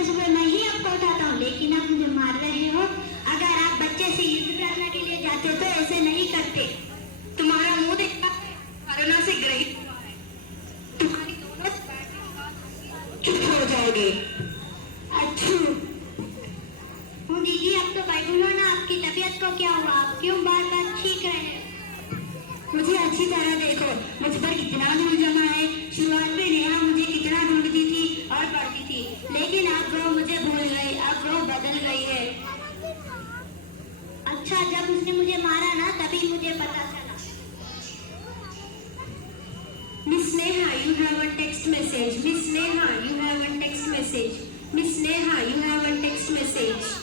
सुबह सुबह मैं ही आपको उठाता हूँ, लेकिन आप मुझे मार रहे हो। अगर आप बच्चे से युद्ध करने के लिए जाते तो ऐसे नहीं करते। तुम्हारा मुंह देखा है, कोरोना से ग्रहित हुआ है। तुम्हारी दोनों चुप हो जाओगे। अच्छू दीदी, अब तो बैठो ना। आपकी तबीयत को क्या हुआ? आप क्यों बार बार चीख रहे हैं? मुझे अच्छी तरह देखो, मुझ पर कितना धूल जमा है। शुरुआत में नेहा मुझे कितना ढूंढती थी और पढ़ती थी, लेकिन अब वो मुझे भूल गई। अब वो बदल गई है। अच्छा, जब उसने मुझे मारा ना, तभी मुझे पता चला। Miss Neha, you have a text message. Miss Neha, you have a text message. Miss Neha, you have a text message.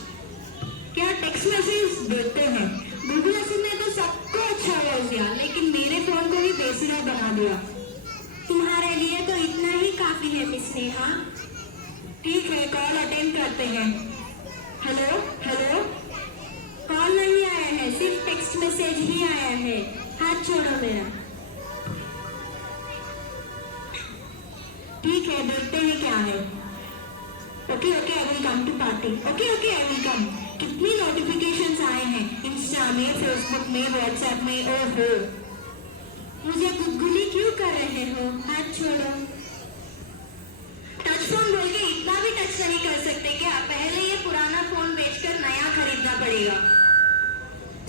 क्या टेक्स्ट मैसेज देते हैं? गूगल असिस्टेंट ने तो सबको अच्छा वॉइस दिया, लेकिन मेरे फोन को भी बेसुरा बना दिया। तुम्हारे लिए तो इतना ही काफी है मिस नेहा। ठीक है, कॉल अटेंड करते हैं। हेलो हेलो, कॉल नहीं आया है, सिर्फ टेक्स्ट मैसेज ही आया है। हाथ छोड़ो मेरा। ठीक है, देखते हैं क्या है। Okay okay, I will come to party. Okay okay, I will come. कितनी नोटिफिकेशंस आए हैं इंस्टा में, फेसबुक में, व्हाट्सएप में। ओहो, मुझे गुदगुली क्यों कर रहे हो? हाथ छोड़ो। टच फोन बोल के इतना भी टच नहीं कर सकते क्या? पहले ये पुराना फोन बेचकर नया खरीदना पड़ेगा।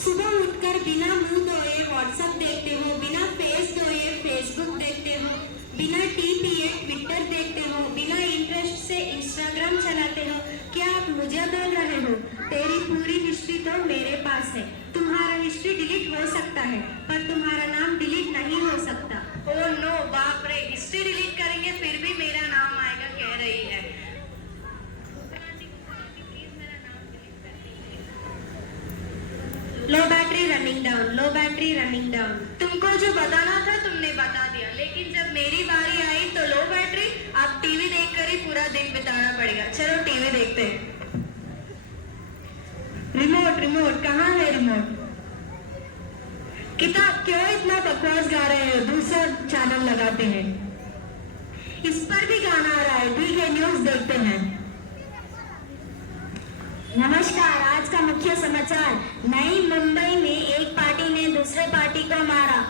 सुबह उठकर बिना मुंह धोए व्हाट्सएप देखते हो, बिना फेस धोए फेसबुक देखते हो, बिना टी पिए ट्विटर देखते हो, बिना इंटरेस्ट से इंस्टाग्राम चलाते हो। क्या आप मुझे बोल रहे हो? तेरी पूरी हिस्ट्री तो मेरे पास है। तुम्हारा हिस्ट्री डिलीट हो सकता है, पर तुम्हारा नाम डिलीट नहीं हो सकता। ओह नो, बाप रे, हिस्ट्री डिलीट करेंगे फिर भी मेरा नाम आएगा, कह रही है। लो बैटरी रनिंग डाउन, लो बैटरी रनिंग डाउन। तुमको जो बताना था तुमने बता दिया, लेकिन जब मेरी बारी आई तो लो बैटरी। अब टीवी देखकर ही पूरा दिन बिताना पड़ेगा। चलो टीवी देखते हैं। रिमोट रिमोट कहाँ है रिमोट? किताब क्यों इतना बकवास गा रहे हो? दूसरा चैनल लगाते हैं। इस पर भी गाना आ रहा है। ठीक है, न्यूज देखते हैं। नमस्कार, आज का मुख्य समाचार। नई मुंबई में एक पार्टी ने दूसरे पार्टी को मारा।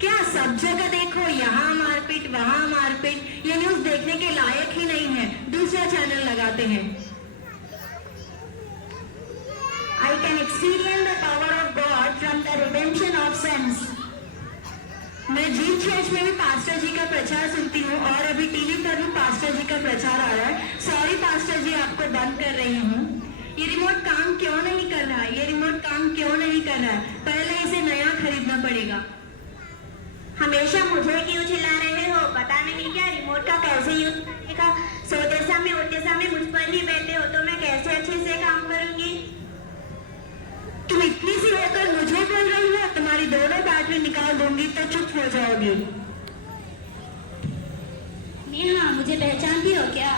क्या सब जगह देखो, यहाँ मारपीट वहाँ मारपीट। ये न्यूज देखने के लायक ही नहीं है। दूसरा चैनल लगाते हैं। I can experience the power of God from the redemption of sins. मैं जीव चर्च में भी पास्टर जी का प्रचार सुनती हूँ और अभी टीवी पर भी पास्टर जी का प्रचार आ रहा है। सॉरी पास्टर जी, आपको बंद कर रही हूँ। ये रिमोट काम क्यों नहीं कर रहा है? ये रिमोट काम क्यों नहीं कर रहा है? पहले इसे नया खरीदना पड़ेगा। हमेशा मुझे क्यों चिल्ला रहे हो? पता नहीं क्या रिमोट का कैसे यूज करने का? सोते समय उठते समय मुझ पर ही बैठे हो तो मैं कैसे अच्छे से काम करूंगी? तुम इतनी सी होकर मुझे बोल रही हो? तुम्हारी दोनों बैटरी निकाल दूंगी तो चुप हो जाओगी। नेहा, मुझे पहचानती हो क्या?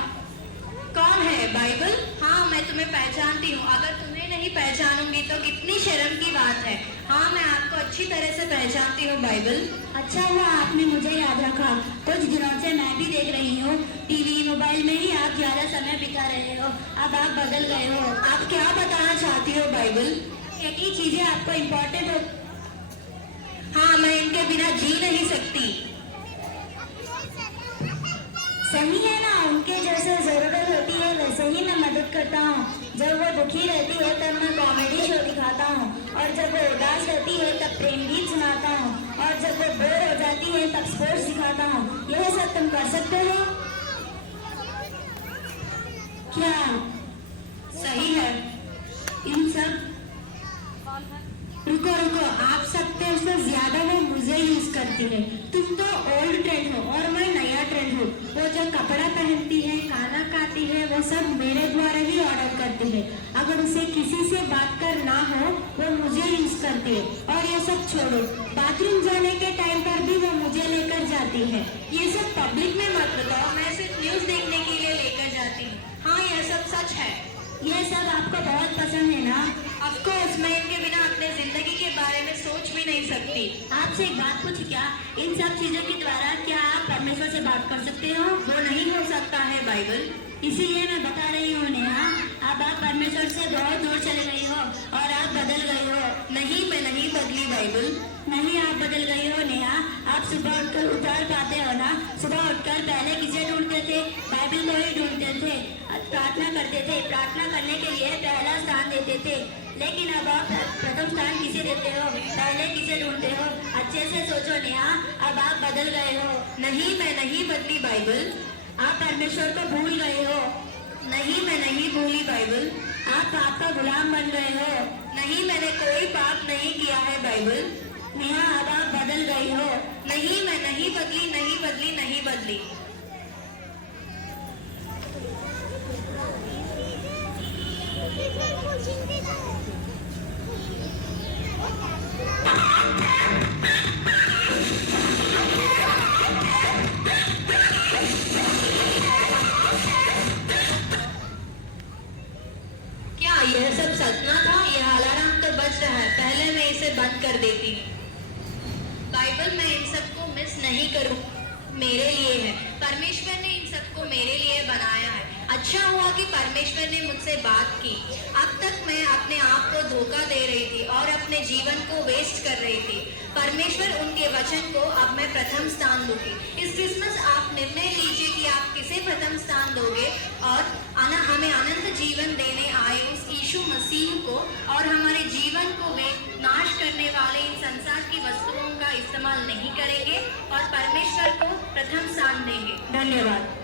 कौन है? बाइबल? हाँ, मैं तुम्हें पहचानती हूँ। अगर तुम्हें नहीं पहचानूंगी तो कितनी शर्म की बात है। हाँ, मैं आपको अच्छी तरह से पहचानती हूँ बाइबल। अच्छा हुआ आपने मुझे याद रखा। कुछ दिनों से मैं भी देख रही हूँ टीवी मोबाइल में ही आप ज्यादा समय बिता रहे हो। अब आप बदल गए हो। आप क्या बताना चाहती हो बाइबल? यही चीजें आपको इम्पोर्टेंट हो। हाँ, मैं इनके बिना जी नहीं सकती। सही है ना, उनके जैसे जरूरत होती है वैसे ही मैं मदद करता हूँ। जब वो दुखी रहती है तब मैं कॉमेडी शो दिखाता हूँ, और जब वो उदास रहती है तब प्रेम गीत सुनाता हूँ, और जब वो बोर हो जाती है तब स्पोर्ट्स सिखाता हूँ। यह सब तुम कर सकते हो क्या? सही है। इन सब रुको रुको, आप सकते उससे ज्यादा वो मुझे यूज करती है। तुम तो ओल्ड ट्रेंड हो और मैं नया ट्रेंड हूँ। वो जो कपड़ा पहनती है, खाना खाती है, वो सब मेरे द्वारा ही ऑर्डर करती है। अगर उसे किसी से बात कर ना हो वो मुझे यूज करती है। और ये सब छोड़ो, बाथरूम जाने के टाइम पर भी वो मुझे लेकर जाती है। ये सब पब्लिक में मत बताओ, मैं सिर्फ न्यूज देखने के लिए लेकर जाती हूँ। हाँ, यह सब सच है। ये सब आपको बहुत पसंद है ना? ऑफ कोर्स, मैं इनके बिना अपने जिंदगी के बारे में सोच भी नहीं सकती। आपसे एक बात पूछी क्या? इन सब चीजों के द्वारा क्या आप परमेश्वर से बात कर सकते हो? वो नहीं हो सकता है बाइबल। इसीलिए मैं बता रही हूँ नेहा, अब आप परमेश्वर से बहुत दूर चले गई हो और आप बदल गई हो। नहीं, मैं नहीं बदली बाइबल। नहीं, आप बदल गई हो नेहा। आप सुबह उठकर उतार पाते हो ना? सुबह उठकर पहले किसे ढूंढते थे? बाइबल को ही ढूंढते थे, प्रार्थना करते थे, प्रार्थना करने के लिए पहला स्थान देते थे। लेकिन अब आप प्रथम स्थान किसे देते हो? पहले किसे ढूंढते हो? अच्छे से सोचो नेहा, अब आप बदल गए हो। नहीं, मैं नहीं बदली बाइबल। आप परमेश्वर को भूल गए हो। नहीं, मैं नहीं भूली बाइबल। आप पाप का गुलाम बन गए हो। नहीं, मैंने कोई पाप नहीं किया है बाइबल। नेहा, अब आप बदल गई हो। नहीं, मैं नहीं बदली, नहीं बदली, नहीं बदली। क्या यह सब सपना था? यह अलार्म तो बज रहा है, पहले मैं इसे बंद कर देती हूँ। बाइबल, मैं इन सबको मिस नहीं करूँ, मेरे लिए है। परमेश्वर ने इन सबको मेरे लिए बनाया है। अच्छा हुआ कि परमेश्वर ने मुझसे बात की। अब तक मैं अपने आप को धोखा दे रही थी और अपने जीवन को वेस्ट कर रही थी। परमेश्वर उनके वचन को अब मैं प्रथम स्थान दूंगी। इस क्रिसमस आप निर्णय लीजिए कि आप किसे प्रथम स्थान दोगे और हमें अनंत जीवन देने आए उस यीशु मसीह को, और हमारे जीवन को वे नाश करने वाले इन संसार की वस्तुओं का इस्तेमाल नहीं करेंगे और परमेश्वर को प्रथम स्थान देंगे। धन्यवाद।